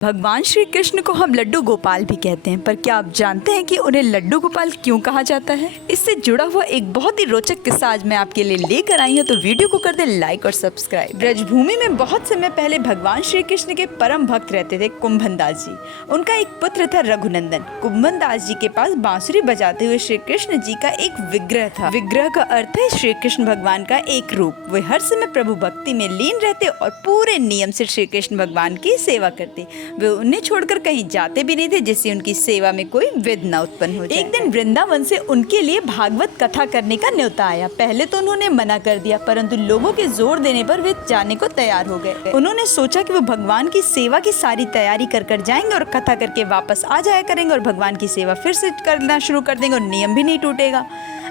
भगवान श्री कृष्ण को हम लड्डू गोपाल भी कहते हैं, पर क्या आप जानते हैं कि उन्हें लड्डू गोपाल क्यों कहा जाता है? इससे जुड़ा हुआ एक बहुत ही रोचक किस्सा आज मैं आपके लिए लेकर आई हूँ, तो वीडियो को कर दे लाइक और सब्सक्राइब। ब्रजभूमि में बहुत समय पहले भगवान श्री कृष्ण के परम भक्त रहते थे कुंभन दास जी। उनका एक पुत्र था रघुनंदन। कुंभन दास जी के पास बांसुरी बजाते हुए श्री कृष्ण जी का एक विग्रह था। विग्रह का अर्थ है श्री कृष्ण भगवान का एक रूप। वे हर समय प्रभु भक्ति में लीन रहते और पूरे नियम से श्री कृष्ण भगवान की सेवा करते। वे उन्हें छोड़कर कहीं जाते भी नहीं थे, जिससे उनकी सेवा में कोई विघ्न न उत्पन्न हो जाए। एक दिन वृंदावन से उनके लिए भागवत कथा करने का न्योता आया। पहले तो उन्होंने मना कर दिया, परंतु लोगों के जोर देने पर वे जाने को तैयार हो गए। उन्होंने सोचा कि वो भगवान की सेवा की सारी तैयारी कर जाएंगे और कथा करके वापस आ जाया करेंगे और भगवान की सेवा फिर से करना शुरू कर देंगे और नियम भी नहीं टूटेगा।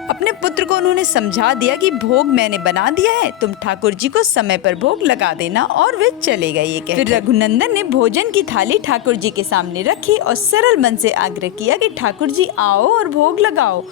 अपने पुत्र को उन्होंने समझा दिया कि भोग मैंने बना दिया है, तुम ठाकुर जी को समय पर भोग लगा देना, और वे चले गए। ये फिर रघुनंदन ने भोजन की थाली ठाकुर जी के सामने रखी और सरल मन से आग्रह किया कि ठाकुर जी आओ और भोग लगाओ।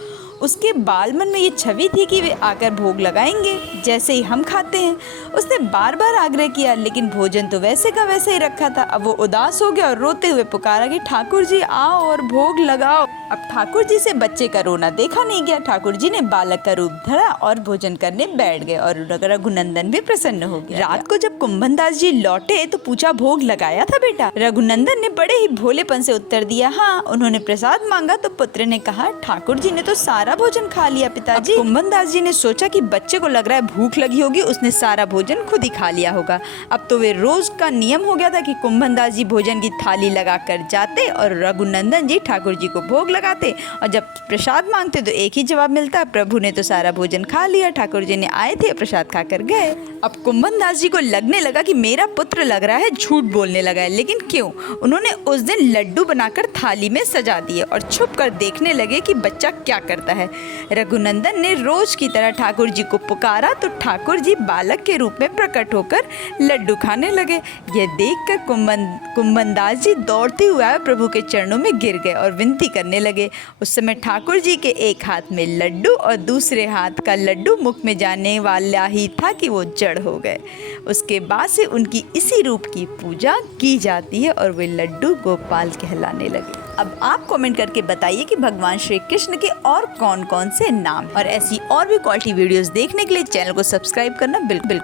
उसके बाल मन में ये छवि थी कि वे आकर भोग लगाएंगे जैसे ही हम खाते हैं। उसने बार बार आग्रह किया, लेकिन भोजन तो वैसे का वैसे ही रखा था। अब वो उदास हो गया और रोते हुए पुकारा कि ठाकुर जी आओ और भोग लगाओ। अब ठाकुर जी से बच्चे का रोना देखा नहीं गया। ठाकुर जी ने बालक का रूप धरा और भोजन करने बैठ गए और रघुनंदन भी प्रसन्न हो गया। रात को जब कुंभन दास जी लौटे तो पूछा, भोग लगाया था बेटा? रघुनंदन ने बड़े ही भोलेपन से उत्तर दिया, हाँ। उन्होंने प्रसाद मांगा तो पुत्र ने कहा, ठाकुर जी ने तो सारा भोजन खा लिया पिताजी। कुंभन दास जी ने सोचा कि बच्चे को लग रहा है भूख लगी होगी, उसने सारा भोजन खुद ही खा लिया होगा। अब तो वे रोज का नियम हो गया था कि कुंभन दास जी भोजन की थाली लगा कर जाते और रघुनंदन जी ठाकुर जी को भोग लगाते, और जब प्रसाद मांगते तो एक ही जवाब मिलता, प्रभु ने तो सारा भोजन खा लिया, ठाकुर जी ने आए थे प्रसाद खाकर गए। अब कुंभन दास जी को लगने लगा कि मेरा पुत्र लग रहा है झूठ बोलने लगा है, लेकिन क्यों? उन्होंने उस दिन लड्डू बनाकर थाली में सजा दिए और छुप कर देखने लगे कि बच्चा क्या करता है। रघुनंदन ने रोज की तरह ठाकुर जी को पुकारा तो ठाकुर जी बालक के रूप में प्रकट होकर लड्डू खाने लगे। यह देखकर कुंभन दास जी दौड़ते हुए प्रभु के चरणों में गिर गए और विनती करने लगे। उस समय ठाकुर जी के एक हाथ में लड्डू और दूसरे हाथ का लड्डू मुख में जाने वाला ही था कि वो जड़ हो गए। उसके बाद से उनकी इसी रूप की पूजा की जाती है और वे लड्डू गोपाल कहलाने लगे। अब आप कमेंट करके बताइए कि भगवान श्री कृष्ण के और कौन कौन से नाम, और ऐसी और भी क्वालिटी वीडियोस देखने के लिए चैनल को सब्सक्राइब करना बिल्कुल